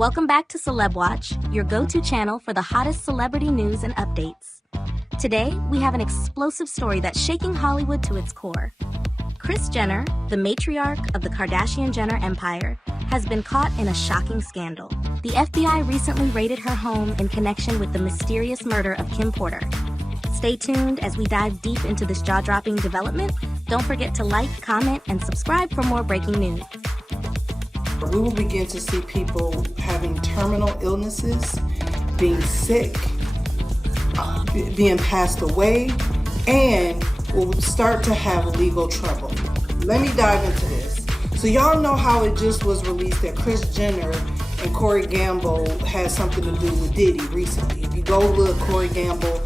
Welcome back to CelebWatch, your go-to channel for the hottest celebrity news and updates. Today, we have an explosive story that's shaking Hollywood to its core. Kris Jenner, the matriarch of the Kardashian-Jenner empire, has been caught in a shocking scandal. The FBI recently raided her home in connection with the mysterious murder of Kim Porter. Stay tuned as we dive deep into this jaw-dropping development. Don't forget to like, comment, and subscribe for more breaking news. We will begin to see people having terminal illnesses, being sick, being passed away, and will start to have legal trouble. Let me dive into this. So y'all know how it just was released that Kris Jenner and Corey Gamble had something to do with Diddy recently. If you go look, Corey Gamble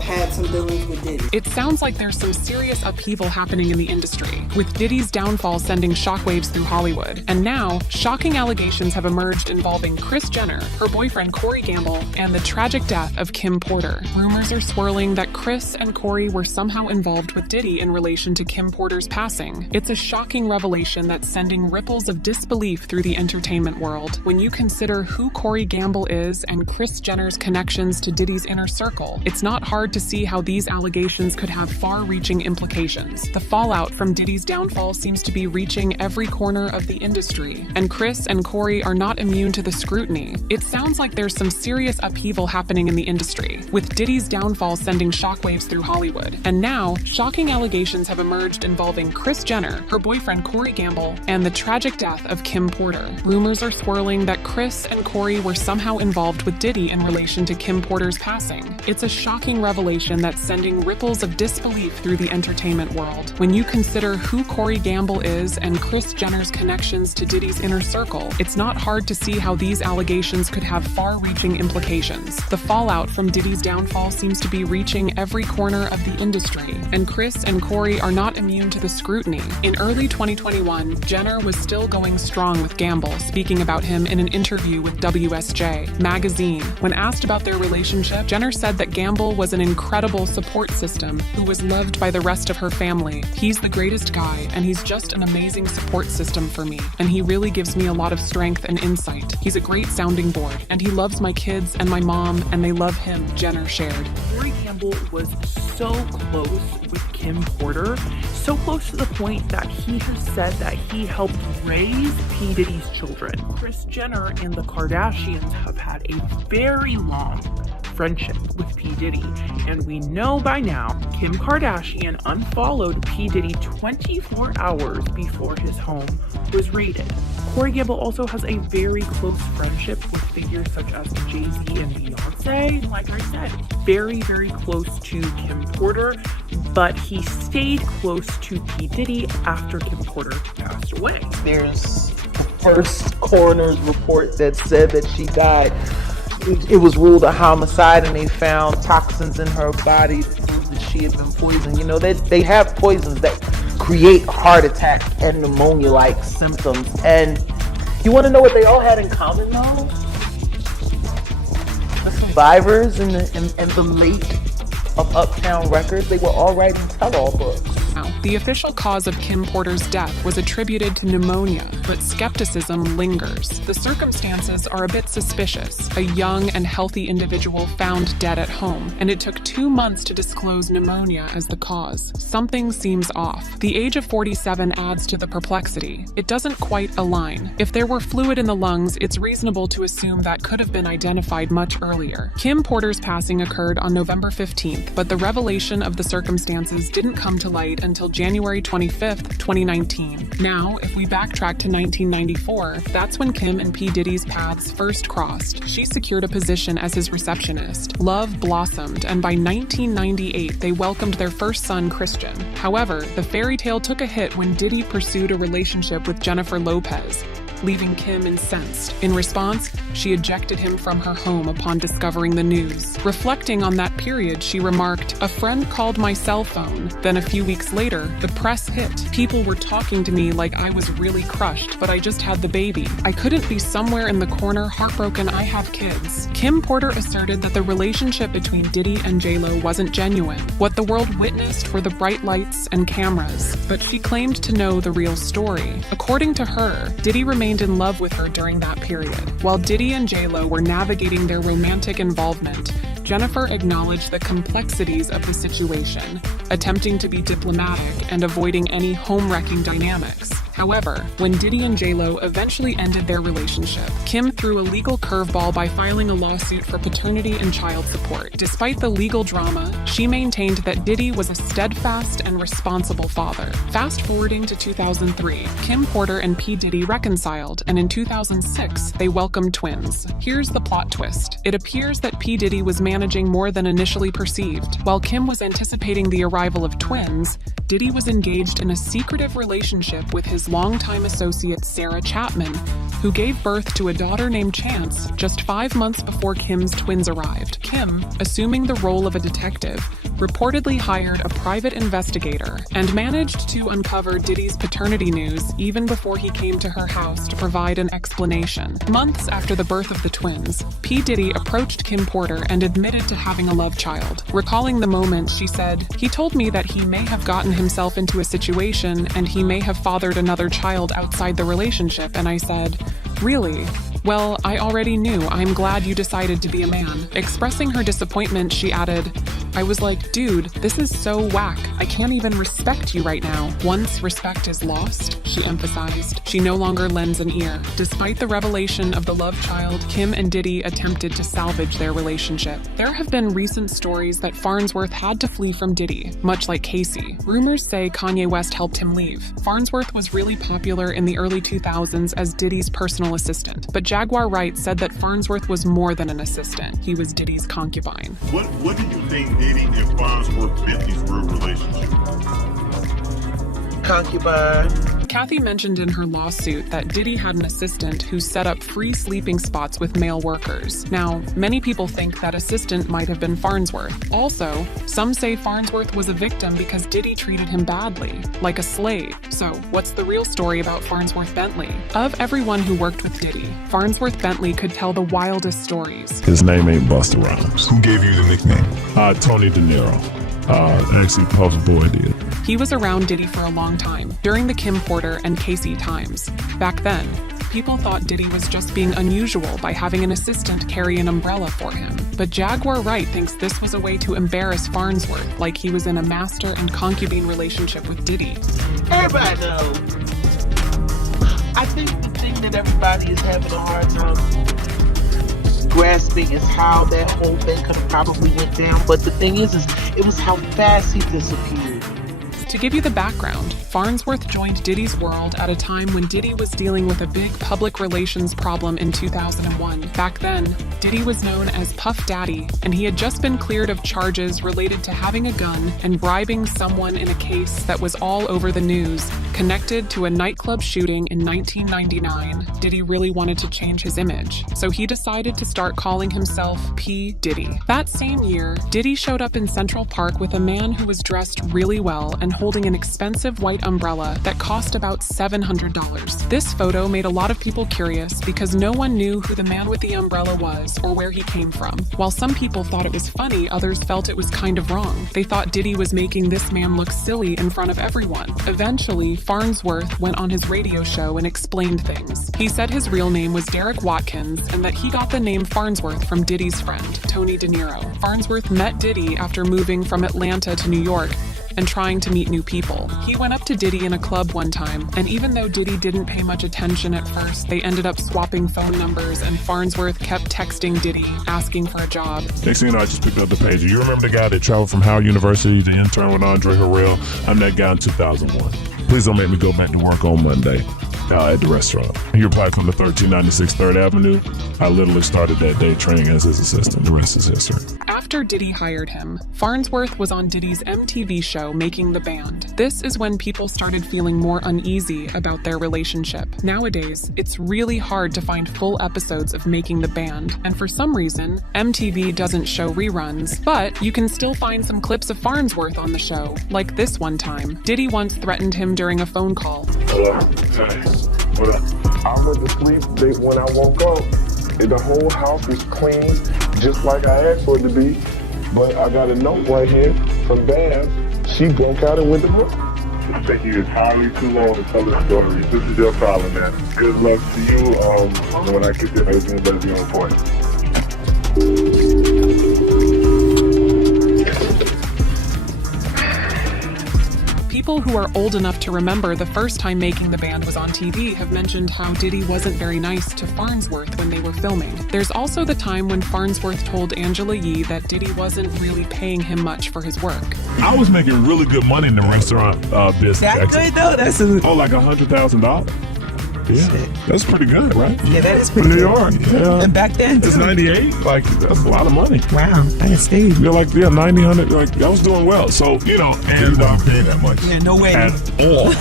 had some dealings with Diddy. It sounds like there's some serious upheaval happening in the industry, with Diddy's downfall sending shockwaves through Hollywood. And now, shocking allegations have emerged involving Kris Jenner, her boyfriend Corey Gamble, and the tragic death of Kim Porter. Rumors are swirling that Kris and Corey were somehow involved with Diddy in relation to Kim Porter's passing. It's a shocking revelation that's sending ripples of disbelief through the entertainment world. When you consider who Corey Gamble is and Kris Jenner's connections to Diddy's inner circle, it's not hard to see how these allegations could have far-reaching implications. The fallout from Diddy's downfall seems to be reaching every corner of the industry, and Kris and Corey are not immune to the scrutiny. It sounds like there's some serious upheaval happening in the industry, with Diddy's downfall sending shockwaves through Hollywood. And now, shocking allegations have emerged involving Kris Jenner, her boyfriend Corey Gamble, and the tragic death of Kim Porter. Rumors are swirling that Kris and Corey were somehow involved with Diddy in relation to Kim Porter's passing. It's a shocking revelation that's sending ripples of disbelief through the entertainment world. When you consider who Corey Gamble is and Kris Jenner's connections to Diddy's inner circle, it's not hard to see how these allegations could have far-reaching implications. The fallout from Diddy's downfall seems to be reaching every corner of the industry, and Kris and Corey are not immune to the scrutiny. In early 2021, Jenner was still going strong with Gamble, speaking about him in an interview with WSJ magazine. When asked about their relationship, Jenner said that Gamble was an incredible support system who was loved by the rest of her family. He's the greatest guy, and he's just an amazing support system for me, and he really gives me a lot of strength and insight. He's a great sounding board, and he loves my kids and my mom, and they love him, Jenner shared. Corey Gamble was so close with Kim Porter, so close to the point that he has said that he helped raise P. Diddy's children. Kris Jenner and the Kardashians have had a very long friendship with P. Diddy, and we know by now Kim Kardashian unfollowed P. Diddy 24 hours before his home was raided. Corey Gamble also has a very close friendship with figures such as Jay-Z and Beyonce. Like I said, very, very close to Kim Porter, but he stayed close to P. Diddy after Kim Porter passed away. There's the first coroner's report that said that she died. It was ruled a homicide, and they found toxins in her body to prove that she had been poisoned. You know, they have poisons that create heart attack and pneumonia-like symptoms. And you want to know what they all had in common, though? The survivors and the late of Uptown Records, they were all writing tell-all books. The official cause of Kim Porter's death was attributed to pneumonia, but skepticism lingers. The circumstances are a bit suspicious. A young and healthy individual found dead at home, and it took 2 months to disclose pneumonia as the cause. Something seems off. The age of 47 adds to the perplexity. It doesn't quite align. If there were fluid in the lungs, it's reasonable to assume that could have been identified much earlier. Kim Porter's passing occurred on November 15th, but the revelation of the circumstances didn't come to light until January 25th, 2019. Now, if we backtrack to 1994, that's when Kim and P. Diddy's paths first crossed. She secured a position as his receptionist. Love blossomed, and by 1998, they welcomed their first son, Christian. However, the fairy tale took a hit when Diddy pursued a relationship with Jennifer Lopez, leaving Kim incensed. In response, she ejected him from her home upon discovering the news. Reflecting on that period, she remarked, "A friend called my cell phone. Then a few weeks later, the press hit. People were talking to me like I was really crushed, but I just had the baby. I couldn't be somewhere in the corner heartbroken I have kids." Kim Porter asserted that the relationship between Diddy and J-Lo wasn't genuine, what the world witnessed were the bright lights and cameras, but she claimed to know the real story. According to her, Diddy remained remained in love with her during that period. While Diddy and J-Lo were navigating their romantic involvement, Jennifer acknowledged the complexities of the situation, attempting to be diplomatic and avoiding any home-wrecking dynamics. However, when Diddy and J-Lo eventually ended their relationship, Kim threw a legal curveball by filing a lawsuit for paternity and child support. Despite the legal drama, she maintained that Diddy was a steadfast and responsible father. Fast forwarding to 2003, Kim Porter and P. Diddy reconciled, and in 2006, they welcomed twins. Here's the plot twist. It appears that P. Diddy was managing more than initially perceived. While Kim was anticipating the arrival of twins, Diddy was engaged in a secretive relationship with his longtime associate Sarah Chapman, who gave birth to a daughter named Chance just 5 months before Kim's twins arrived. Kim, assuming the role of a detective, reportedly hired a private investigator and managed to uncover Diddy's paternity news even before he came to her house to provide an explanation. Months after the birth of the twins, P. Diddy approached Kim Porter and admitted to having a love child. Recalling the moment, she said, "He told me that he may have gotten himself into a situation and he may have fathered another child outside the relationship, and I said, 'Really? Well, I already knew. I'm glad you decided to be a man.'" Expressing her disappointment, she added, "I was like, dude, this is so whack. I can't even respect you right now." Once respect is lost, she emphasized, she no longer lends an ear. Despite the revelation of the love child, Kim and Diddy attempted to salvage their relationship. There have been recent stories that Farnsworth had to flee from Diddy, much like Casey. Rumors say Kanye West helped him leave. Farnsworth was really popular in the early 2000s as Diddy's personal assistant, but Jaguar Wright said that Farnsworth was more than an assistant. He was Diddy's concubine. What do you think Diddy and Farnsworth Bentley's real relationship? Concubine. Kathy mentioned in her lawsuit that Diddy had an assistant who set up free sleeping spots with male workers. Now, many people think that assistant might have been Farnsworth. Also, some say Farnsworth was a victim because Diddy treated him badly, like a slave. So, what's the real story about Farnsworth Bentley? Of everyone who worked with Diddy, Farnsworth Bentley could tell the wildest stories. His name ain't Busta Rhymes. Who gave you the nickname? Tony De Niro. Actually, Puff's boy did. He was around Diddy for a long time, during the Kim Porter and Casey times. Back then, people thought Diddy was just being unusual by having an assistant carry an umbrella for him. But Jaguar Wright thinks this was a way to embarrass Farnsworth, like he was in a master and concubine relationship with Diddy. Everybody knows. I think the thing that everybody is having a hard time grasping is how that whole thing could have probably went down. But the thing is it was how fast he disappeared. To give you the background, Farnsworth joined Diddy's world at a time when Diddy was dealing with a big public relations problem in 2001. Back then, Diddy was known as Puff Daddy, and he had just been cleared of charges related to having a gun and bribing someone in a case that was all over the news, connected to a nightclub shooting in 1999. Diddy really wanted to change his image, so he decided to start calling himself P. Diddy. That same year, Diddy showed up in Central Park with a man who was dressed really well and holding an expensive white umbrella that cost about $700. This photo made a lot of people curious because no one knew who the man with the umbrella was or where he came from. While some people thought it was funny, others felt it was kind of wrong. They thought Diddy was making this man look silly in front of everyone. Eventually, Farnsworth went on his radio show and explained things. He said his real name was Derek Watkins and that he got the name Farnsworth from Diddy's friend, Tony De Niro. Farnsworth met Diddy after moving from Atlanta to New York and trying to meet new people. He went up to Diddy in a club one time, and even though Diddy didn't pay much attention at first, they ended up swapping phone numbers, and Farnsworth kept texting Diddy, asking for a job. Next thing you know, I just picked up the page. You remember the guy that traveled from Howard University to intern with Andre Harrell? I'm that guy in 2001. Please don't make me go back to work on Monday. At the restaurant. He replied from the 1396 3rd Avenue. I literally started that day training as his assistant. The rest is history. After Diddy hired him, Farnsworth was on Diddy's MTV show Making the Band. This is when people started feeling more uneasy about their relationship. Nowadays, it's really hard to find full episodes of Making the Band, and for some reason, MTV doesn't show reruns, but you can still find some clips of Farnsworth on the show, like this one time. Diddy once threatened him during a phone call. Hello. Hey. What up? I went to sleep when I woke up. The whole house was clean, just like I asked for it to be. But I got a note right here from Bam. She broke out and went to work. think he is highly too long to tell his story. This is your problem, man. Good luck to you. When I get there, everything better be on point. People who are old enough to remember the first time Making the Band was on TV have mentioned how Diddy wasn't very nice to Farnsworth when they were filming. There's also the time when Farnsworth told Angela Yee that Diddy wasn't really paying him much for his work. I was making really good money in the restaurant business. That's good though. That's like $100,000. Yeah, that's pretty good, right? Yeah, that is For pretty New good. York. Yeah. And back then, It's too. 98. Like, that's a lot of money. Wow, I can stay. You're like, yeah, 90, 100. Like, I was doing well. So, you know, and wasn't paying that much. Yeah, no way. At all.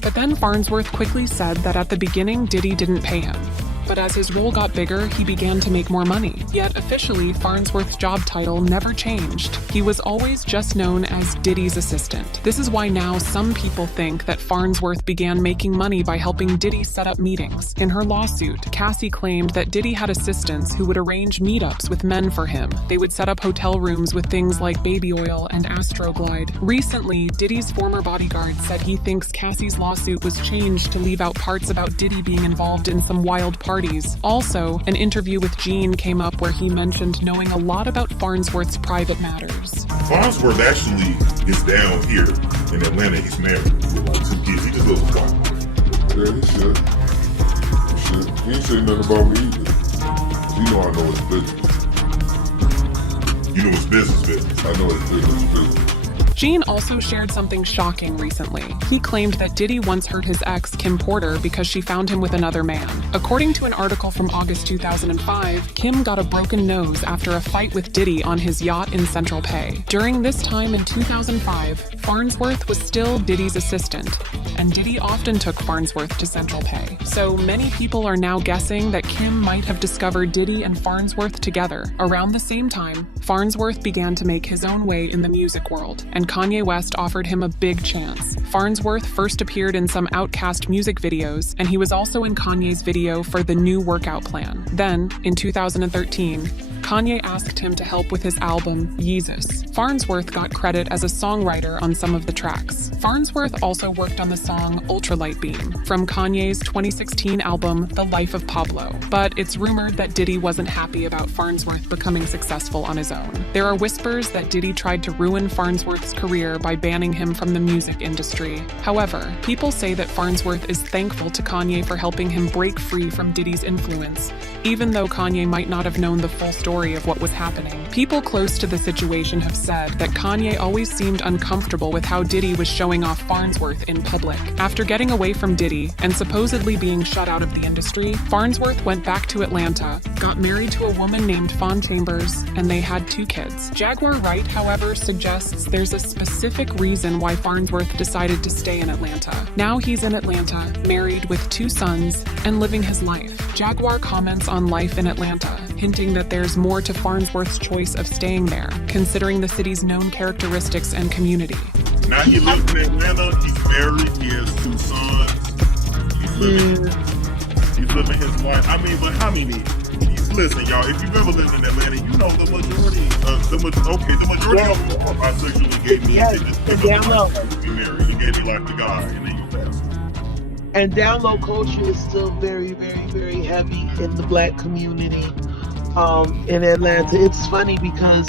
But then Farnsworth quickly said that at the beginning, Diddy didn't pay him. But as his role got bigger, he began to make more money. Yet officially, Farnsworth's job title never changed. He was always just known as Diddy's assistant. This is why now some people think that Farnsworth began making money by helping Diddy set up meetings. In her lawsuit, Cassie claimed that Diddy had assistants who would arrange meetups with men for him. They would set up hotel rooms with things like baby oil and Astroglide. Recently, Diddy's former bodyguard said he thinks Cassie's lawsuit was changed to leave out parts about Diddy being involved in some wild parties. Also, an interview with Gene came up where he mentioned knowing a lot about Farnsworth's private matters. Farnsworth actually is down here in Atlanta. He's married with like 2 kids. He just lives with God. Yeah, he should. He should. He ain't say nothing about me either. You know I know his business. You know his business. I know his business. Gene also shared something shocking recently. He claimed that Diddy once hurt his ex, Kim Porter, because she found him with another man. According to an article from August 2005, Kim got a broken nose after a fight with Diddy on his yacht in Central Pay. During this time in 2005, Farnsworth was still Diddy's assistant, and Diddy often took Farnsworth to Central Pay. So many people are now guessing that Kim might have discovered Diddy and Farnsworth together. Around the same time, Farnsworth began to make his own way in the music world, and Kanye West offered him a big chance. Farnsworth first appeared in some Outkast music videos, and he was also in Kanye's video for the new workout plan. Then, in 2013, Kanye asked him to help with his album, Yeezus. Farnsworth got credit as a songwriter on some of the tracks. Farnsworth also worked on the song Ultralight Beam from Kanye's 2016 album, The Life of Pablo. But it's rumored that Diddy wasn't happy about Farnsworth becoming successful on his own. There are whispers that Diddy tried to ruin Farnsworth's career by banning him from the music industry. However, people say that Farnsworth is thankful to Kanye for helping him break free from Diddy's influence, even though Kanye might not have known the full story of what was happening. People close to the situation have said that Kanye always seemed uncomfortable with how Diddy was showing off Farnsworth in public. After getting away from Diddy and supposedly being shut out of the industry, Farnsworth went back to Atlanta, got married to a woman named Fawn Chambers, and they had 2 kids. Jaguar Wright, however, suggests there's a specific reason why Farnsworth decided to stay in Atlanta. Now he's in Atlanta, married with 2 sons, and living his life. Jaguar comments on life in Atlanta, hinting that there's more to Farnsworth's choice of staying there, considering the city's known characteristics and community. Now he lives in Atlanta. He's married. He has 2 sons. He's living his life. I mean, but how many? Listen, y'all. If you've ever lived in Atlanta, you know the majority. The majority of them are sexually gay men. Yes, They just and pick down up low. and be married. You gave me life to God, and then you pass. And down low culture is still very, very, very heavy in the black community in Atlanta. It's funny because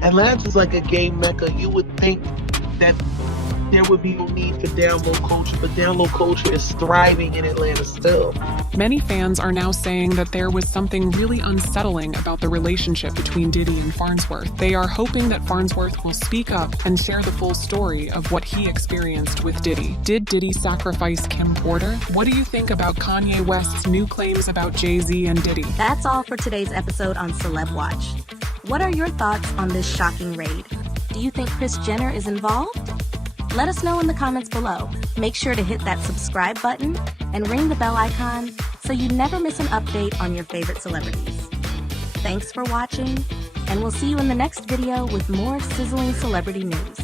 Atlanta's like a gay mecca. You would think that there would be no need for down low culture, but down low culture is thriving in Atlanta still. Many fans are now saying that there was something really unsettling about the relationship between Diddy and Farnsworth. They are hoping that Farnsworth will speak up and share the full story of what he experienced with Diddy. Did Diddy sacrifice Kim Porter? What do you think about Kanye West's new claims about Jay-Z and Diddy? That's all for today's episode on CelebWatch. What are your thoughts on this shocking raid? Do you think Kris Jenner is involved? Let us know in the comments below. Make sure to hit that subscribe button and ring the bell icon so you never miss an update on your favorite celebrities. Thanks for watching, and we'll see you in the next video with more sizzling celebrity news.